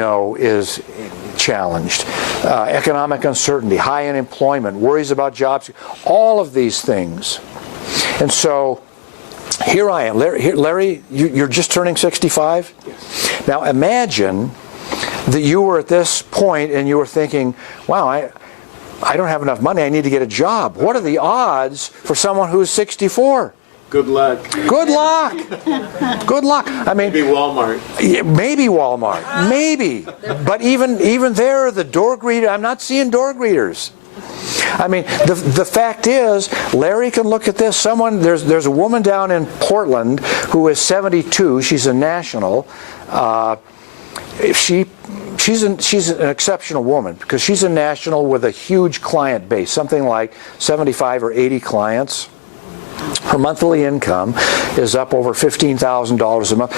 know is challenged. Economic uncertainty, high unemployment, worries about jobs, all of these things. And so here I am. Larry, you're just turning 65? Yes. Now imagine that you were at this point and you were thinking, wow, I don't have enough money, I need to get a job. What are the odds for someone who's 64? Good luck. Good luck. Good luck. I mean, maybe Walmart. Maybe Walmart. Maybe. But even there, the door greeter, I'm not seeing door greeters. I mean, the fact is, Larry can look at this. There's a woman down in Portland who is 72. She's a national. She's an exceptional woman because she's a national with a huge client base, something like 75 or 80 clients. Her monthly income is up over $15,000 a month.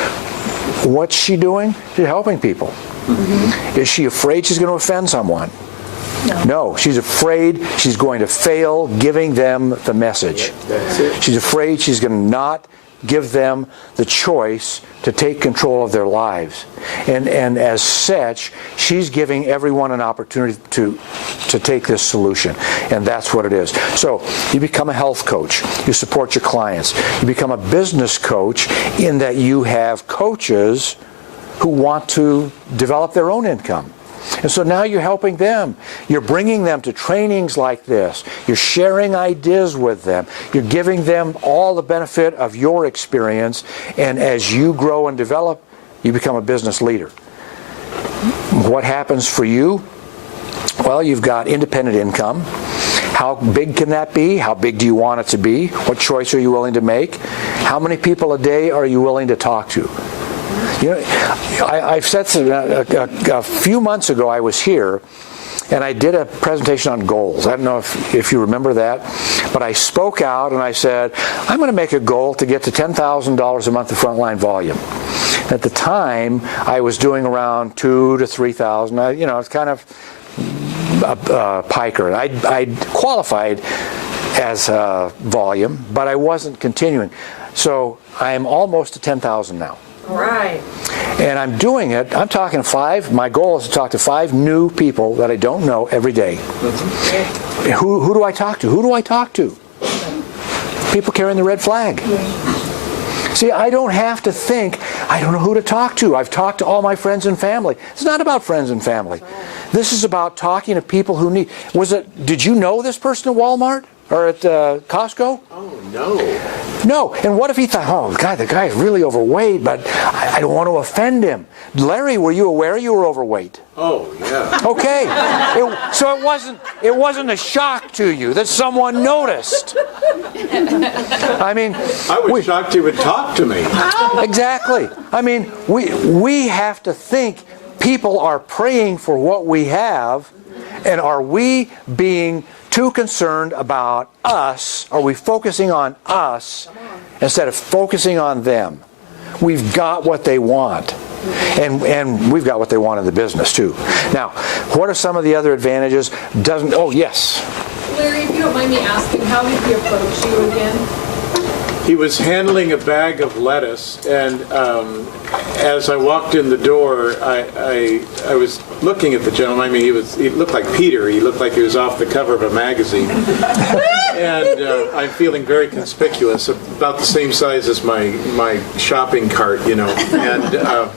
What's she doing? She's helping people. Mm-hmm. Is she afraid she's going to offend someone? No, she's afraid she's going to fail giving them the message. That's it. She's afraid she's going to not give them the choice to take control of their lives. And as such, she's giving everyone an opportunity to take this solution. And that's what it is. So you become a health coach. You support your clients. You become a business coach in that you have coaches who want to develop their own income. And so now you're helping them. You're bringing them to trainings like this. You're sharing ideas with them. You're giving them all the benefit of your experience. And as you grow and develop, you become a business leader. What happens for you? Well, you've got independent income. How big can that be? How big do you want it to be? What choice are you willing to make? How many people a day are you willing to talk to? You know, I've said a few months ago I was here and I did a presentation on goals. I don't know if you remember that, but I spoke out and I said, I'm going to make a goal to get to $10,000 a month of frontline volume. At the time, I was doing around 2,000 to 3,000. It's kind of a piker. I'd qualified as volume, but I wasn't continuing. So I'm almost to 10,000 now. Right. And I'm doing it. I'm talking to 5. My goal is to talk to 5 new people that I don't know every day. Who do I talk to? Who do I talk to? People carrying the red flag. See, I don't have to think, I don't know who to talk to. I've talked to all my friends and family. It's not about friends and family. This is about talking to people who need. Did you know this person at Walmart? Or at Costco? Oh, no. No. And what if he thought, oh, God, the guy is really overweight, but I don't want to offend him. Larry, were you aware you were overweight? Oh, yeah. Okay. So it wasn't a shock to you that someone noticed. I mean, I was shocked he would talk to me. Exactly. I mean, we have to think people are praying for what we have, and are we being too concerned about us? Are we focusing on us instead of focusing on them? We've got what they want. And we've got what they want in the business too. Now, what are some of the other advantages? Oh, yes. Larry, if you don't mind me asking, how did he approach you again? He was handling a bag of lettuce, and as I walked in the door, I was looking at the gentleman. I mean, he looked like Peter. He looked like he was off the cover of a magazine. And I'm feeling very conspicuous, about the same size as my shopping cart, And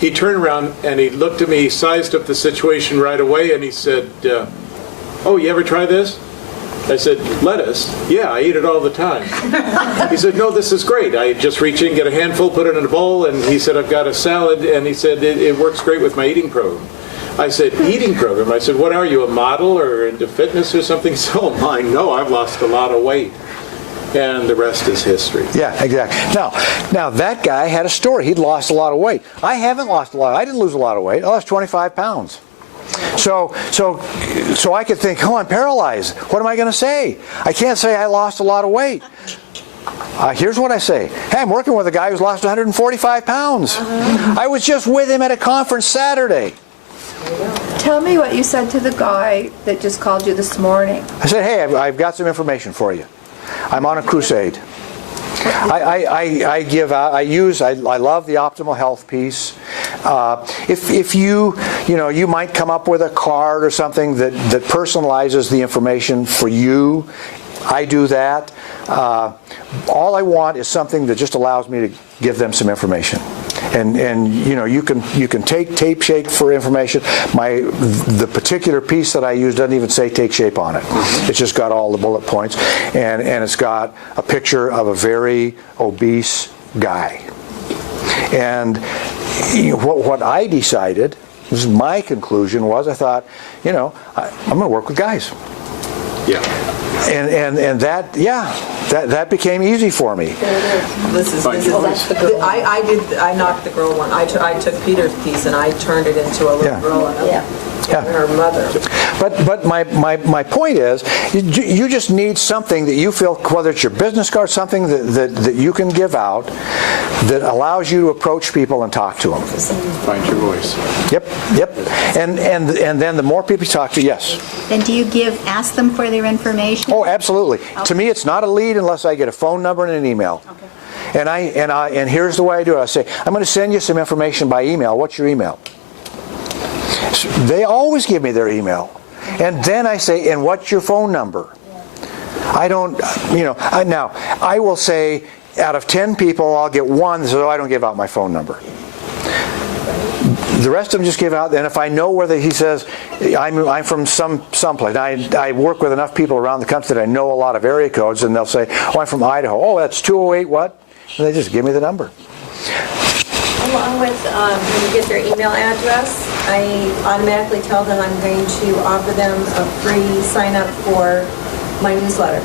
he turned around and he looked at me, he sized up the situation right away, and he said, oh, you ever try this? I said, lettuce? Yeah, I eat it all the time. He said, no, this is great. I just reach in, get a handful, put it in a bowl, and he said, I've got a salad, and he said, it works great with my eating program. I said, eating program? I said, what are you, a model or into fitness or something? So mine, no, I've lost a lot of weight. And the rest is history. Yeah, exactly. Now that guy had a story. He'd lost a lot of weight. I haven't lost a lot. I didn't lose a lot of weight. I lost 25 pounds. So I could think, oh, I'm paralyzed. What am I going to say? I can't say I lost a lot of weight. Here's what I say. Hey, I'm working with a guy who's lost 145 pounds. I was just with him at a conference Saturday. Tell me what you said to the guy that just called you this morning. I said, hey, I've got some information for you. I'm on a crusade. I give out, I love the optimal health piece. If you might come up with a card or something that personalizes the information for you. I do that. All I want is something that just allows me to give them some information. And you can take Tape Shape for information. The particular piece that I use doesn't even say Take Shape on it. It's just got all the bullet points, and it's got a picture of a very obese guy. And what I decided, this is my conclusion, was I thought, I'm going to work with guys. Yeah. And that became easy for me. This is that's the girl. I knocked the girl one. I took Peter's piece and I turned it into a little girl and her mother. But my point is, you just need something that you feel, whether it's your business card, something that you can give out that allows you to approach people and talk to them. Find your voice. Yep. And then the more people you talk to, yes. And do you ask them for their information? Oh, absolutely. To me, it's not a lead unless I get a phone number and an email. Okay. And here's the way I do it. I say, I'm going to send you some information by email. What's your email? So they always give me their email. And then I say, and what's your phone number? I don't, now, I will say, out of 10 people, I'll get one, so I don't give out my phone number. The rest of them just give out, and if I know whether he says, I'm from someplace. I work with enough people around the country that I know a lot of area codes, and they'll say, I'm from Idaho. Oh, that's 208 what? And they just give me the number. Along with when you get their email address, I automatically tell them I'm going to offer them a free sign-up for my newsletter.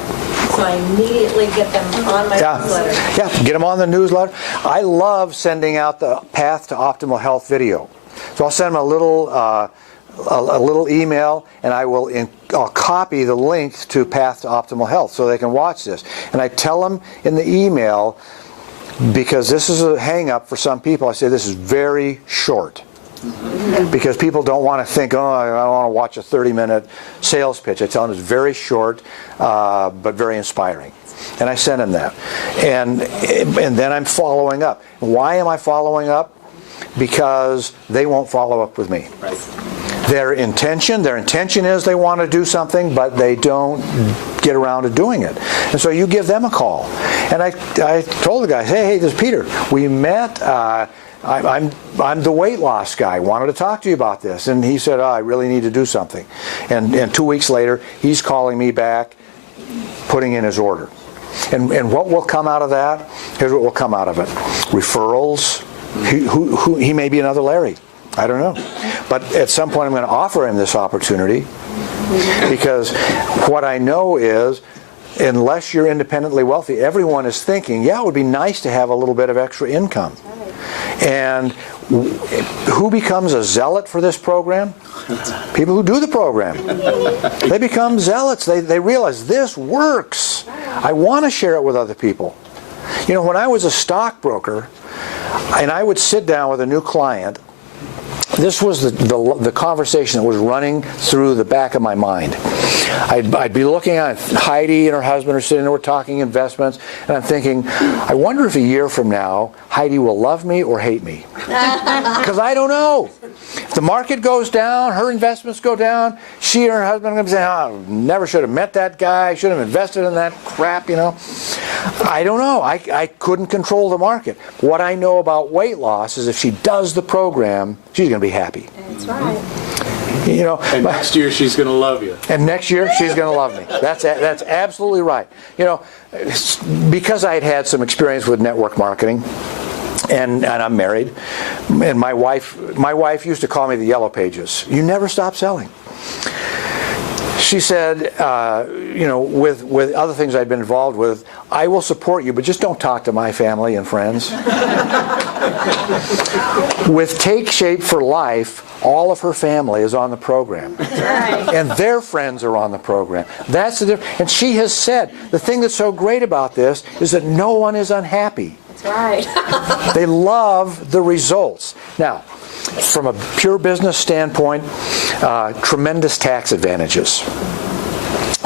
So I immediately get them on my newsletter. Yeah, get them on the newsletter. I love sending out the Path to Optimal Health video. So I'll send them a little email, and I'll copy the link to Path to Optimal Health so they can watch this. And I tell them in the email, because this is a hang-up for some people, I say this is very short. Because people don't want to think, I want to watch a 30-minute sales pitch. I tell them it's very short, but very inspiring. And I send them that. And then I'm following up. Why am I following up? Because they won't follow up with me. Right. Their intention is they want to do something, but they don't get around to doing it. And so you give them a call. And I told the guy, hey, this is Peter. We met. I'm the weight loss guy. Wanted to talk to you about this. And he said, I really need to do something. And 2 weeks later, he's calling me back, putting in his order. And what will come out of that? Here's what will come out of it. Referrals. He may be another Larry. I don't know. But at some point I'm going to offer him this opportunity, because what I know is, unless you're independently wealthy, everyone is thinking, it would be nice to have a little bit of extra income. And who becomes a zealot for this program? People who do the program. They become zealots. They realize this works. I want to share it with other people. When I was a stockbroker, and I would sit down with a new client, this was the conversation that was running through the back of my mind. I'd be looking at Heidi and her husband are sitting there, we're talking investments, and I'm thinking, I wonder if a year from now, Heidi will love me or hate me. Because I don't know. If the market goes down, her investments go down, she and her husband are going to be saying, I never should have met that guy, should have invested in that crap, I don't know. I couldn't control the market. What I know about weight loss is if she does the program, she's going to be happy. That's right. And next year she's going to love you. And next year she's going to love me. That's absolutely right. Because I had some experience with network marketing, and I'm married, and my wife used to call me the Yellow Pages. You never stop selling. She said, with other things I'd been involved with, I will support you, but just don't talk to my family and friends. With Take Shape for Life, all of her family is on the program. Right. And their friends are on the program. That's the difference. And she has said, the thing that's so great about this is that no one is unhappy. That's right. They love the results. Now, from a pure business standpoint, tremendous tax advantages.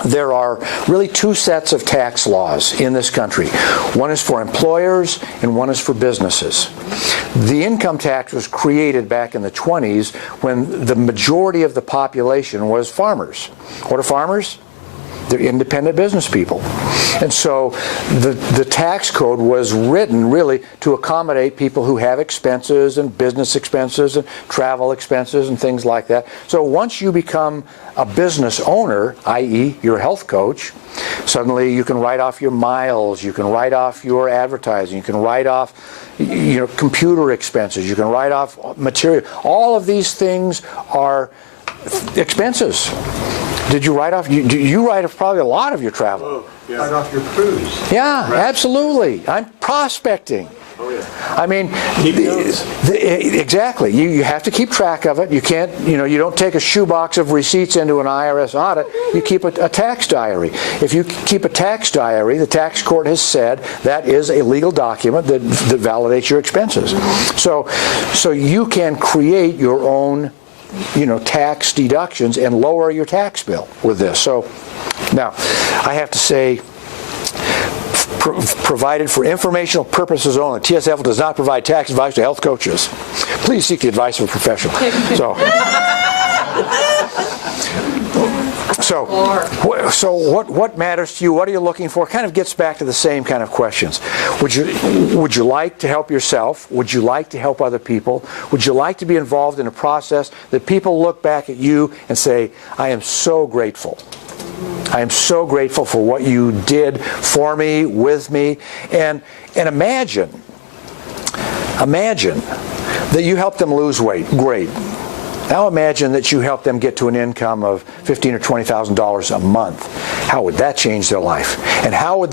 There are really two sets of tax laws in this country. One is for employers and one is for businesses. The income tax was created back in the 20s when the majority of the population was farmers. What are farmers? They're independent business people. And so the tax code was written really to accommodate people who have expenses and business expenses and travel expenses and things like that. So once you become a business owner, i.e. your health coach, suddenly you can write off your miles, you can write off your advertising, you can write off computer expenses, you can write off material. All of these things are expenses. Did you write off? You write off probably a lot of your travel. Oh, yeah. Right off your cruise. Yeah, absolutely. I'm prospecting. Oh, yeah. I mean, Keep notes. exactly. You have to keep track of it. You can't, you don't take a shoebox of receipts into an IRS audit. You keep a tax diary. If you keep a tax diary, the tax court has said that is a legal document that validates your expenses. So you can create your own tax deductions and lower your tax bill with this. So now, I have to say, provided for informational purposes only. TSF does not provide tax advice to health coaches. Please seek the advice of a professional. So what matters to you? What are you looking for? Kind of gets back to the same kind of questions. Would you like to help yourself? Would you like to help other people? Would you like to be involved in a process that people look back at you and say, I am so grateful. I am so grateful for what you did for me, with me. And imagine that you helped them lose weight. Great. Now imagine that you help them get to an income of $15,000 or $20,000 a month. How would that change their life? And how would